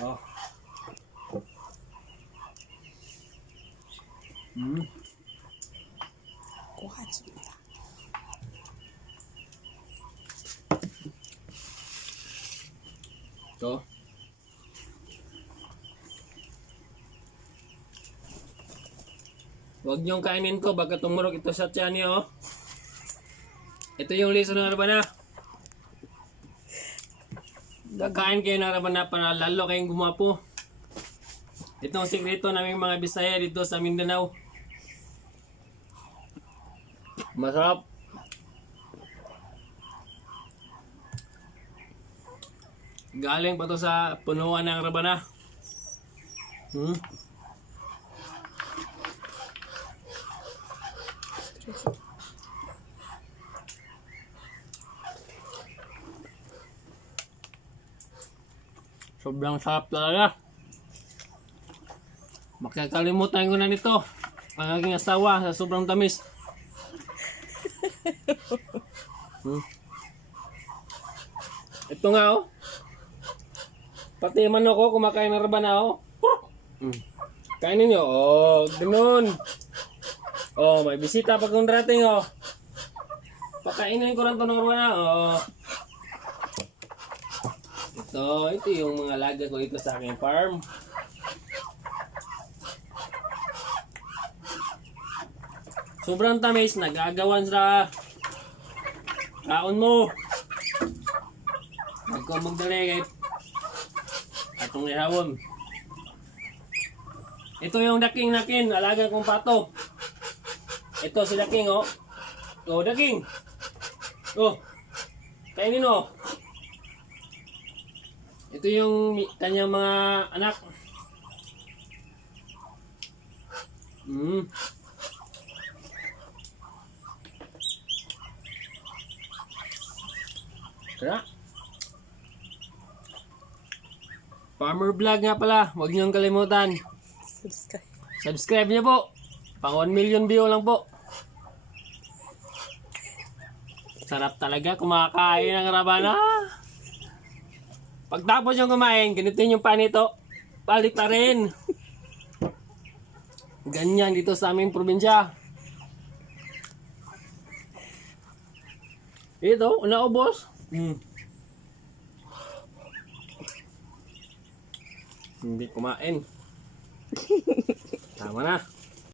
Oh. Kuha sila. Ito. Huwag niyong kainin to, baka tumurok ito sa tiyan niyo. Oh. Ito yung lesson ng Rabana. Kakain kayo ng Rabana para lalo kayong gumapo. Ito ang sikreto naming mga Bisaya dito sa Mindanao. Masarap. Galing pa to sa punuan ng Rabana. Sobrang sarap talaga. Makakalimutan ko na nito. Ang aking asawa sa sobrang tamis. Ito nga oh. Pati manok ko kumakain ng Rabana oh. Kainin nyo. Oh, ganun. Oh, may bisita pag kung rating oh. Pakainin ko lang ito ng Rabana oh. Ito yung mga alaga ko dito sa aking farm. Sobrang tamis, nag-aagawan sa kaon mo. Huwag kang magdaligay. Atong ihawon. Ito yung daking nakin, alaga kong pato. Ito si daking oh. Oh, daking. Oh. Kainin oh. Ito yung kanyang mga anak. Tara. Farmer vlog nga pala. Huwag niyong kalimutan. Subscribe. Subscribe niyo po. Pang 1 million view lang po. Sarap talaga kumakain ng Rabana. Pagtapos yung kumain, gamitin yung panito. Palit na rin. Ganyan dito sa aming probinsya. Ito, naubos. Hindi kumain. Tama na.